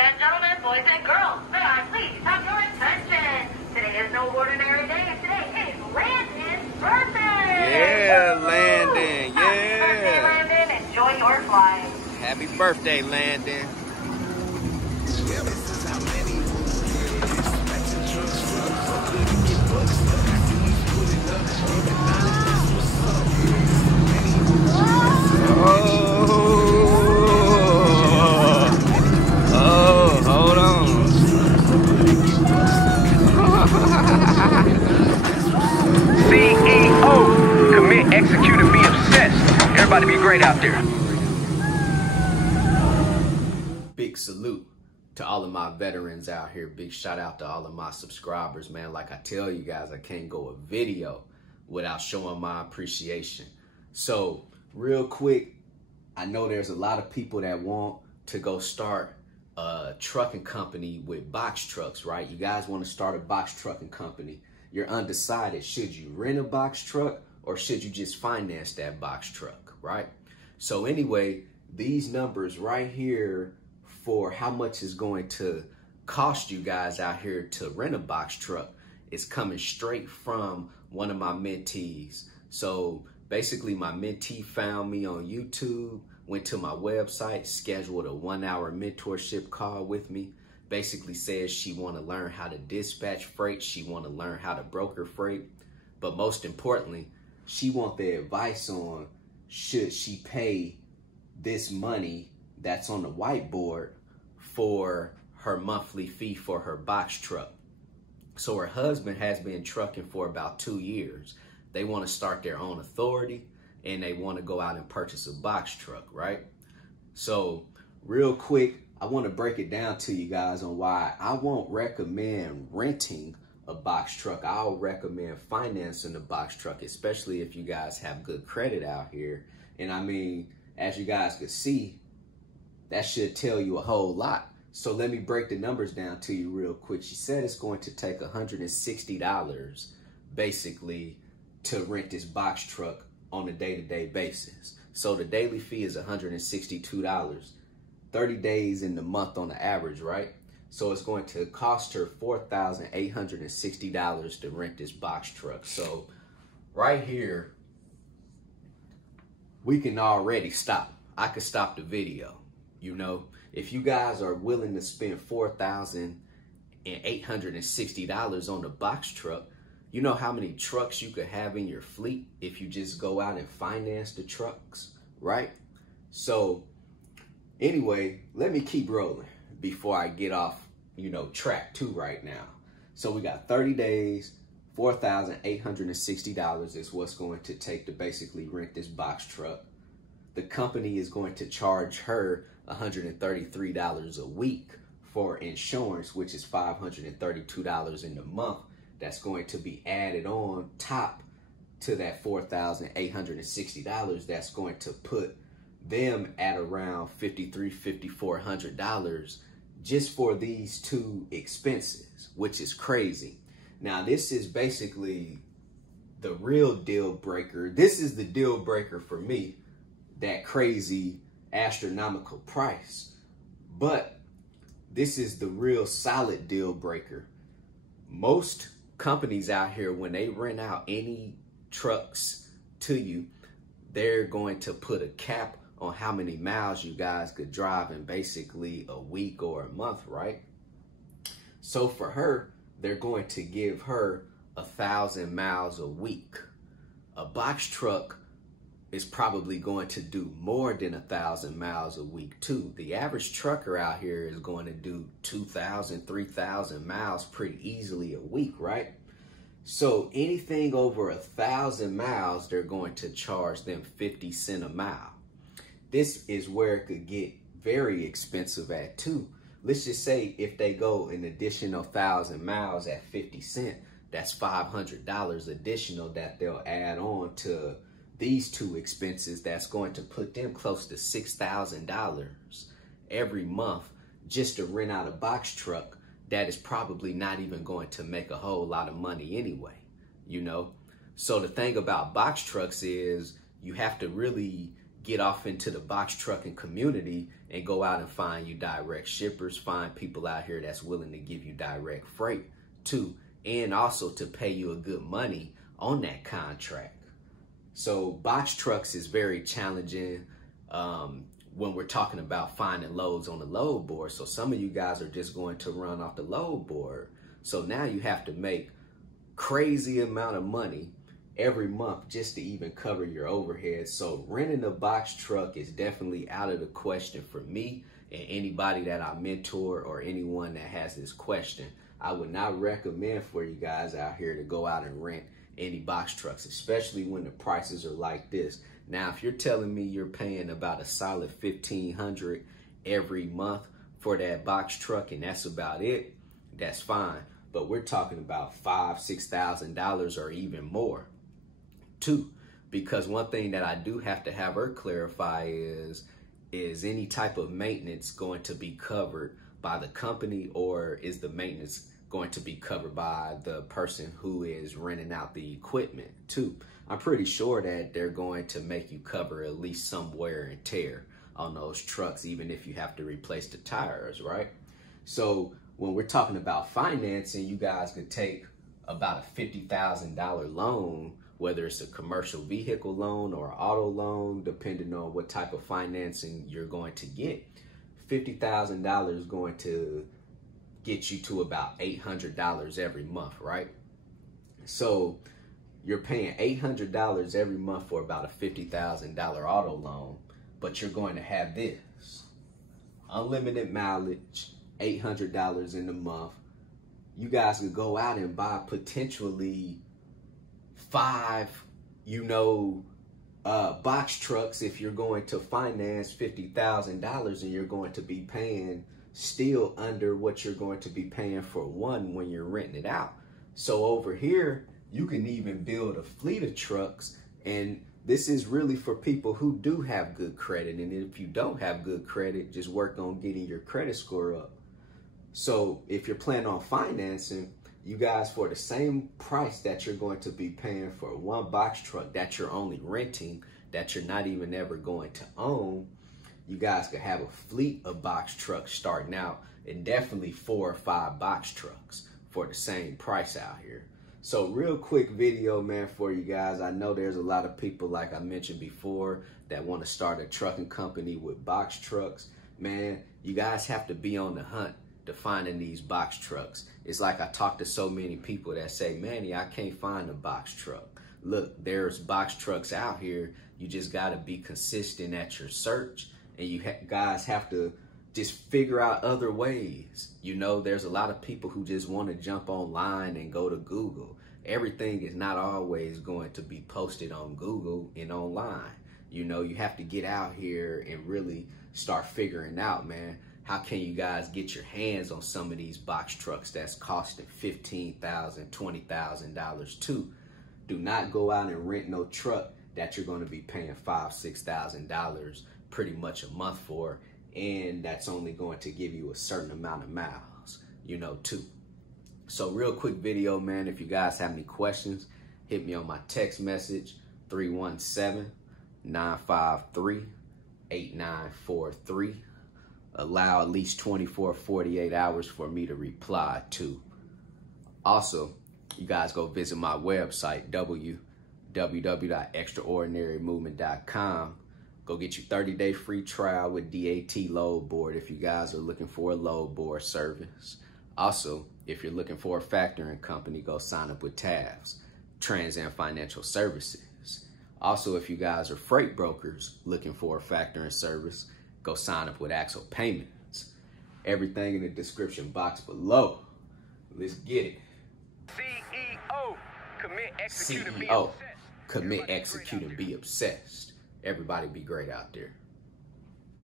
and gentlemen, boys and girls, may I please have your attention? Today is no ordinary day. Today is Landon's birthday. Yeah, Landon. Happy birthday, Landon. Enjoy your flight. Happy birthday, Landon. Hold on. CEO, commit, execute, and be obsessed. Everybody be great out there. Big salute to all of my veterans out here. Big shout out to all of my subscribers, man. Like I tell you guys, I can't go a video without showing my appreciation. So real quick, I know there's a lot of people that want to go start a trucking company with box trucks, right? You guys want to start a box trucking company. You're undecided. Should you rent a box truck or should you just finance that box truck, right? So anyway, these numbers right here for how much is going to cost you guys out here to rent a box truck is coming straight from one of my mentees. So basically my mentee found me on YouTube, went to my website, scheduled a 1-hour mentorship call with me. Basically says she want to learn how to dispatch freight. She want to learn how to broker freight. But most importantly, she want the advice on should she pay this money that's on the whiteboard for her monthly fee for her box truck. So her husband has been trucking for about 2 years. They want to start their own authority and they want to go out and purchase a box truck, right? So real quick, I want to break it down to you guys on why I won't recommend renting a box truck. I'll recommend financing a box truck, especially if you guys have good credit out here. And I mean, as you guys can see, that should tell you a whole lot. So let me break the numbers down to you real quick. She said it's going to take $160 basically to rent this box truck on a day-to-day basis. So the daily fee is $162, 30 days in the month on the average, right? So it's going to cost her $4,860 to rent this box truck. So right here, we can already stop. I could stop the video. You know, if you guys are willing to spend $4,860 on the box truck, you know how many trucks you could have in your fleet if you just go out and finance the trucks, right? So anyway, let me keep rolling before I get off, track 2 right now. So we got 30 days, $4,860 is what's going to take to basically rent this box truck. The company is going to charge her $133 a week for insurance, which is $532 in the month. That's going to be added on top to that $4,860. That's going to put them at around $5,400 just for these 2 expenses, which is crazy. Now, this is basically the real deal breaker. This is the deal breaker for me, that crazy astronomical price. But this is the real solid deal breaker. Most companies out here, when they rent out any trucks to you, they're going to put a cap on how many miles you guys could drive in basically a week or a month, right? So for her, they're going to give her 1,000 miles a week. A box truck is probably going to do more than 1,000 miles a week too. The average trucker out here is going to do 2,000, 3,000 miles pretty easily a week, right? So anything over 1,000 miles, they're going to charge them 50 cents a mile. This is where it could get very expensive at too. Let's just say if they go an additional 1,000 miles at 50 cents, that's $500 additional that they'll add on to these 2 expenses. That's going to put them close to $6,000 every month just to rent out a box truck that is probably not even going to make a whole lot of money anyway, So the thing about box trucks is you have to really get off into the box trucking community and go out and find you direct shippers, find people out here that's willing to give you direct freight too, and also to pay you a good money on that contract. So box trucks is very challenging when we're talking about finding loads on the load board. So some of you guys are just going to run off the load board. So now you have to make crazy amount of money every month just to even cover your overhead. So renting a box truck is definitely out of the question for me and anybody that I mentor or anyone that has this question. I would not recommend for you guys out here to go out and rent any box trucks, especially when the prices are like this. Now, if you're telling me you're paying about a solid $1,500 every month for that box truck and that's about it, that's fine. But we're talking about $5,000, $6,000 or even more too. Because one thing that I do have to have her clarify is any type of maintenance going to be covered by the company, or is the maintenance going to be covered by the person who is renting out the equipment too? I'm pretty sure that they're going to make you cover at least some wear and tear on those trucks, even if you have to replace the tires, right? So when we're talking about financing, you guys could take about a $50,000 loan, whether it's a commercial vehicle loan or an auto loan, depending on what type of financing you're going to get. $50,000 is going to get you to about $800 every month, right? So you're paying $800 every month for about a $50,000 auto loan, but you're going to have this unlimited mileage, $800 in a month. You guys could go out and buy potentially 5, box trucks if you're going to finance $50,000, and you're going to be paying still under what you're going to be paying for one when you're renting it out. So over here, you can even build a fleet of trucks, and this is really for people who do have good credit. And if you don't have good credit, just work on getting your credit score up. So if you're planning on financing, you guys, for the same price that you're going to be paying for one box truck that you're only renting, that you're not even ever going to own, you guys could have a fleet of box trucks starting out, and definitely 4 or 5 box trucks for the same price out here. So real quick video, man, for you guys. I know there's a lot of people, like I mentioned before, that want to start a trucking company with box trucks. Man, you guys have to be on the hunt to finding these box trucks. It's like I talk to so many people that say, Manny, I can't find a box truck. Look, there's box trucks out here. You just got to be consistent at your search, and you guys have to just figure out other ways. There's a lot of people who just want to jump online and go to Google. Everything is not always going to be posted on Google and online. You have to get out here and really start figuring out, man, how can you guys get your hands on some of these box trucks that's costing $15,000, $20,000 too. Do not go out and rent no truck that you're going to be paying $5,000, $6,000 pretty much a month for, and that's only going to give you a certain amount of miles, too. So real quick video, man. If you guys have any questions, hit me on my text message, 317-953-8943. Allow at least 24, 48 hours for me to reply to. Also, you guys go visit my website, www.extraordinarymovement.com. Go get your 30-day free trial with DAT load board if you guys are looking for a load board service. Also, if you're looking for a factoring company, go sign up with TAFS, Trans and Financial Services. Also, if you guys are freight brokers looking for a factoring service, go sign up with Axle Payments. Everything in the description box below. Let's get it. CEO, commit, execute, CEO, commit, execute, and be obsessed. Everybody be great out there.